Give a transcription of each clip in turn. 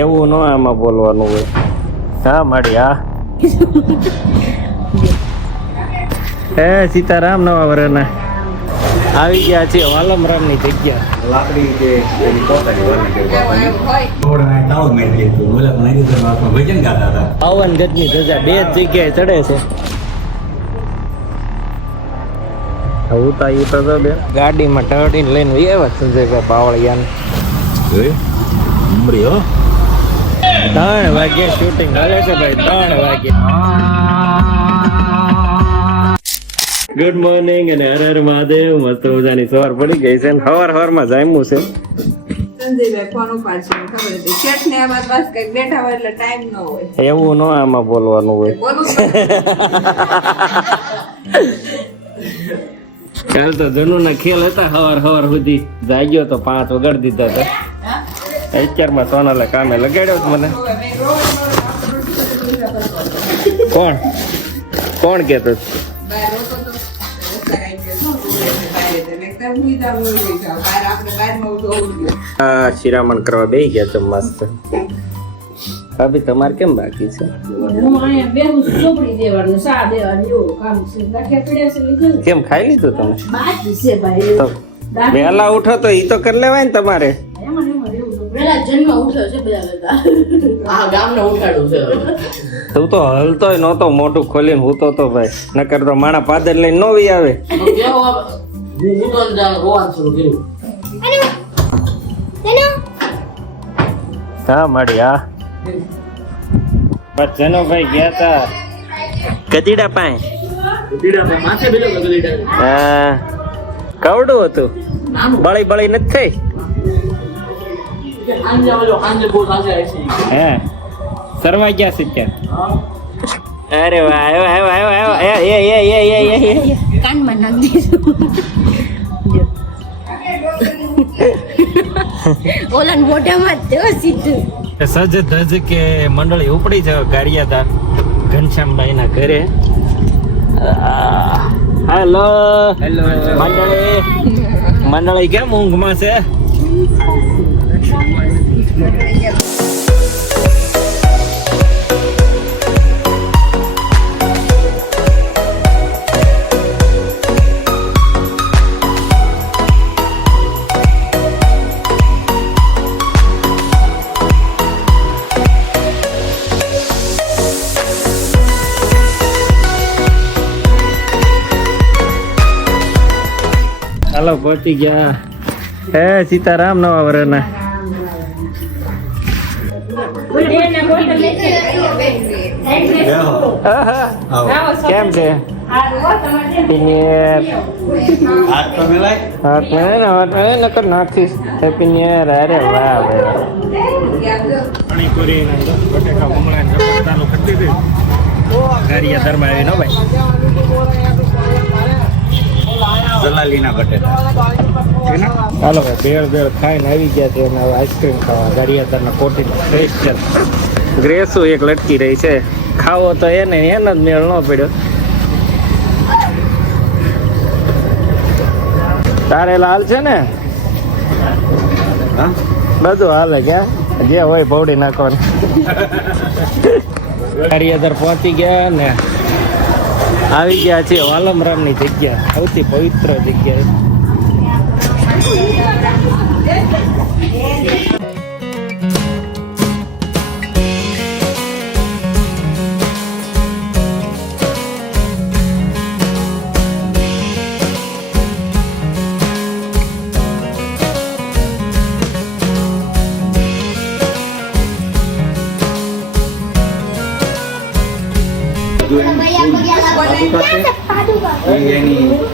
એવું ન આમાં બોલવાનું હોય. હા માડી હા. હે સીતારામ નવા વરના આવી ગયા છે વાલમરામ ની જગ્યા. લાકડી જે એની પોતાની વરણી કે બાપાની થોડા તાવ મેળ લીધું ઓલા નરી દરવાજમાં ભજન ગાતા હતા. 52 ગજની ધજા બે જ જગ્યાએ ચડે છે. હું તો એ તો બે ગાડીમાં ટડીને લઈને આવ્યા સંજયભાઈ પાવળિયાને. ઉમરી હો 3 વાગે શૂટિંગ હાલે છે ભાઈ 3 વાગે. ગુડ મોર્નિંગ અને હર હર મહાદેવ. મસ્ત મજાની સવાર પડી ગઈ છે. સવારમાં જામ્યું છે. સંજયભાઈ ફોન ઉપાડશે ખબર હતી શેઠ ને આમાં બસ કઈ બેઠા હોય એટલે ટાઈમ ન હોય. એવું ન આમાં બોલવાનું હોય. કાલ તો જનુ ના ખેલ હતા. સવાર સુધી જાગ્યો તો 5 વગાડી દીધા હતા. અત્યારમાં સોનાલે કામે લગાડ્યો છે મને. કોણ કેતો? શિરામણ કરવા બેસી ગયા છો મસ્ત. ભાભી તમારે કેમ બાકી છે? કેમ ખાઈ લીધું તમે? વહેલા ઉઠો તો ઈ તો કરી લેવાય ને તમારે. તું તો હલતોય નહોતો મોઢું ખોલીને હૂતો તો ભાઈ. નકર તો માણા પાદર લઈને નો વી આવે. હા માડી હા. જનોભાઈ ગયા તા ગધીડા પાસે. હા કવડું હતું. બળી નથી થઈ. હે સરવા ગયા છે ત્યાં. અરે વાહ આવ્યો કાનમાં નાખી દીધું. ઓલા મોઢામાં જ સીધું. સજ ધજ કે મંડળી ઉપડી છે ગારિયાદાર ઘનશ્યામભાઈ ના ઘરે. હેલો મંડળી કેમ ઊંઘમાં છે? હાલો પહોંચી ગયા. હે સીતારામ નવા વરના. કેમ છે? નકર નાખીશ. Happy new year. અરે વાહ પાણીપુરી બટેકા ભૂંગળા ચાલુ કરી દીધી. ગારિયાદારમાં આવી નો ભાઈ. જલાલીના બટેટા હાલો ભાઈ બેળ ખાઈને આવી ગયા છે. અને હવે આઈસ્ક્રીમ ખાવા ગારિયાદારના કોટીનો ફ્રેશ છે. ગ્રેસું એક લટકી રહી છે. ખાવો તો એને જ મેળ ન પડ્યો. તારે હાલ છે ને બધું હાલે ક્યાં જે હોય પૌડી નાખવાનું. ગારિયાદાર પહોંચી ગયા ને આવી ગયા છે વાલમરામ ની જગ્યા. સૌથી પવિત્ર જગ્યા.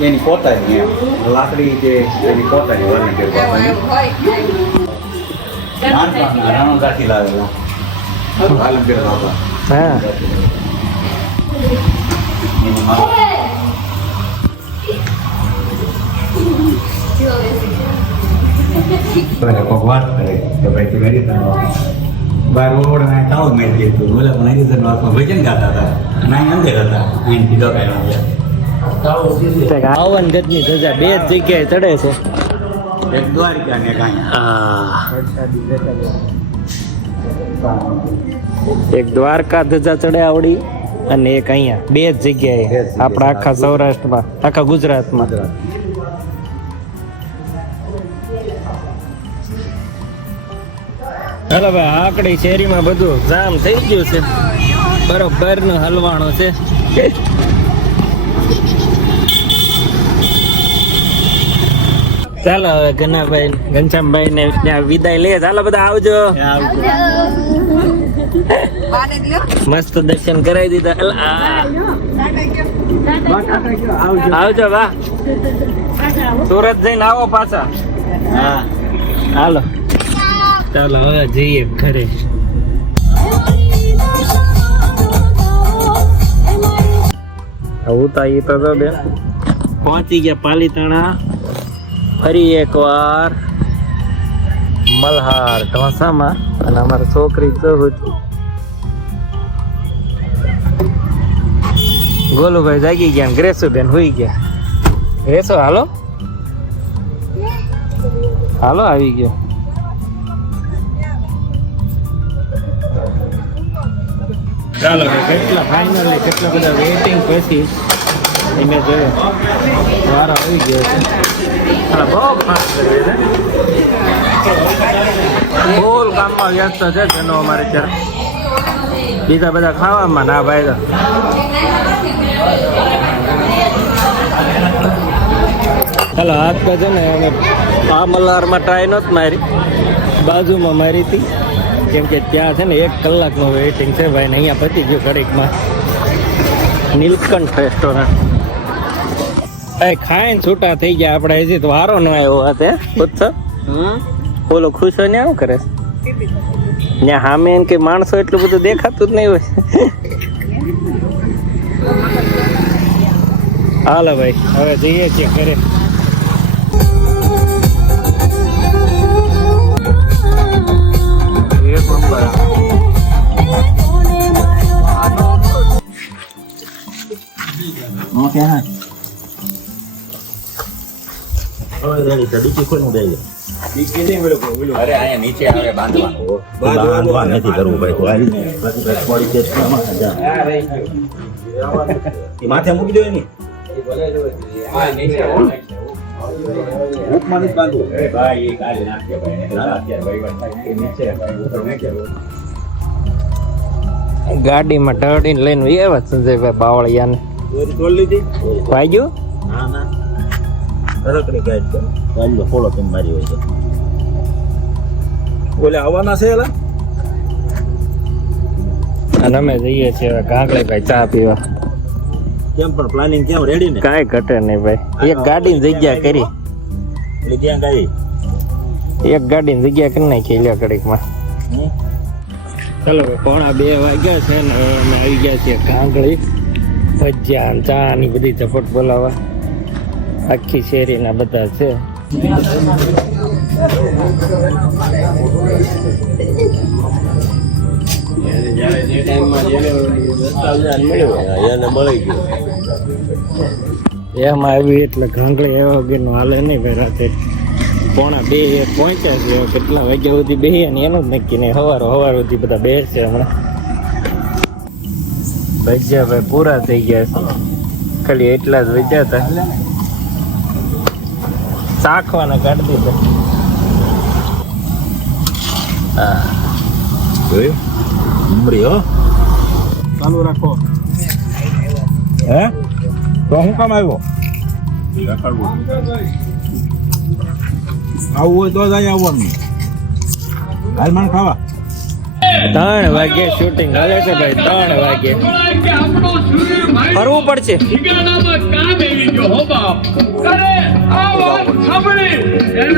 એની પોતાની લાકડી જે એની પોતાની વરણી કે બાપાની રાણોદાથી લાવેલો આલમગીર બાપા. હા વાત કરે કે ભાઈ તું વેરી બાર ઓવડા તાવ મેળ લીધું ઓલા નરી દરવાજમાં ભજન ગાતા હતા. ના અંદર હતા અહીં કીધો કઈ 52 ગજની ધજા બે જ જગ્યાએ ચડે છે. એક દ્વારિકા ને કાંઈ હા એક દ્વારકા ધજા ચડે આવડી અને એક અહીંયા બે જ જગ્યાએ આપણા આખા સૌરાષ્ટ્રમાં આખા ગુજરાતમાં. ચાલો ભાઈ આકડી શેરીમાં બધું જામ થઈ ગયું છે, બરોબર નું હલવાણું છે. ચાલો હવે ઘનાભાઈ ઘનશ્યામભાઈ ને ત્યાં વિદાય લઈએ. ચાલો બધા આવજો. બાને જ લ્યો. મસ્ત દર્શન કરાવી દીધા. આવજો વાહ, સુરત જઈને આવો પાછા. હા હાલો ચાલો હવે જઈએ ઘરે. ઉતાઈ તો બેન પહોંચી ગયા પાલીતાણા. ફરી એકવાર મલ્હાર ઢોસામાં અને અમારી છોકરી તો ગોલુભાઈ જાગી ગયા, ગ્રેસુબેન હોઈ ગયા. ગ્રેસો હાલો હાલો આવી ગયો. ચાલો કેટલા ફાઇનલી કેટલા બધા વેઇટિંગ પછી એને જોયો વારો આવી ગયો છે. બહુ ફાસ્ટ કરે છે, ફૂલ કામમાં વ્યસ્ત છે જેનો અમારે ત્યારે બીજા બધા ખાવામાં ના ભાઈ તો. ચાલો હાથ તો છે ને અમે આ મલ્હારમાં ટ્રાય નહોતી મારી, બાજુમાં મારી હતી કેમ કે ત્યાં છે ને 1 કલાકનું વેઇટિંગ છે ભાઈ ને. અહીંયા પતી ગયું ઘડીકમાં. નીલકંઠ રેસ્ટોરન્ટ ખાઈને છૂટા થઈ ગયા આપણે. હજી તો વારો ન આવ્યો હતો ઉત્સવ. બોલો ખુશ હોય ને આવું કરે ત્યાં સામે એમ કે માણસો એટલું બધું દેખાતું જ નહીં હોય. હાલો ભાઈ હવે જઈએ છીએ ઘરે. એક નંબર. અરે અહીંયા નીચે આવે બાંધવાનું નથી કરવું ભાઈ. માથે મૂકી દો એની ગાડીમાં ઢળીને લઈને આવ્યા સંજયભાઈ બાવળિયાને. વાગ્યું ફોલો કેમ મારી હોય છે બોલે આવવાના છે એલા. અને અમે જઈએ છીએ હવે કાંકરે ભાઈ ચા પીવા. કેમ પણ પ્લાનિંગ કેમ રેડી ને? કાંઈ ઘટે નહીં ભાઈ, એક ગાડીની જગ્યા કરી એટલે ક્યાં ગાડી એક ગાડીની જગ્યા કરી નાખી લ્યા ઘડીકમાં. ચાલો ભાઈ 1:30 વાગ્યા છે ને હવે અમે આવી ગયા છીએ કાંકળી. ભજીયા ચા ની બધી ઝપટ બોલાવા આખી શેરીના બધા છે. એમાં આવી એટલે ઘાંગળી એવા વગરનું હાલે નહીં ભાઈ. રાતે 1:30 પહોંચ્યા છે. કેટલા વાગ્યા સુધી બેહીએ ને એનું જ નક્કી નહીં. સવાર સુધી બધા બેસશે હમણાં. ભજીયા ભાઈ પૂરા થઈ ગયા છે, ખાલી એટલા જ વેચ્યા હતા. ચાખવાના કાઢી દીધા. હા જોયું ઉમરી હો. ચાલુ રાખો. હે તો હું કામ આવ્યો? આવું હોય તો જ અહીંયા આવવાનું. હાલ મને ખાવા. 3 વાગે શૂટિંગ હાલે છે ભાઈ. 3 વાગે ફરવું પડશે. ઠીકાણામાં કામ આવી ગયો હો બાપ. અરે આ વાત સાંભળી એને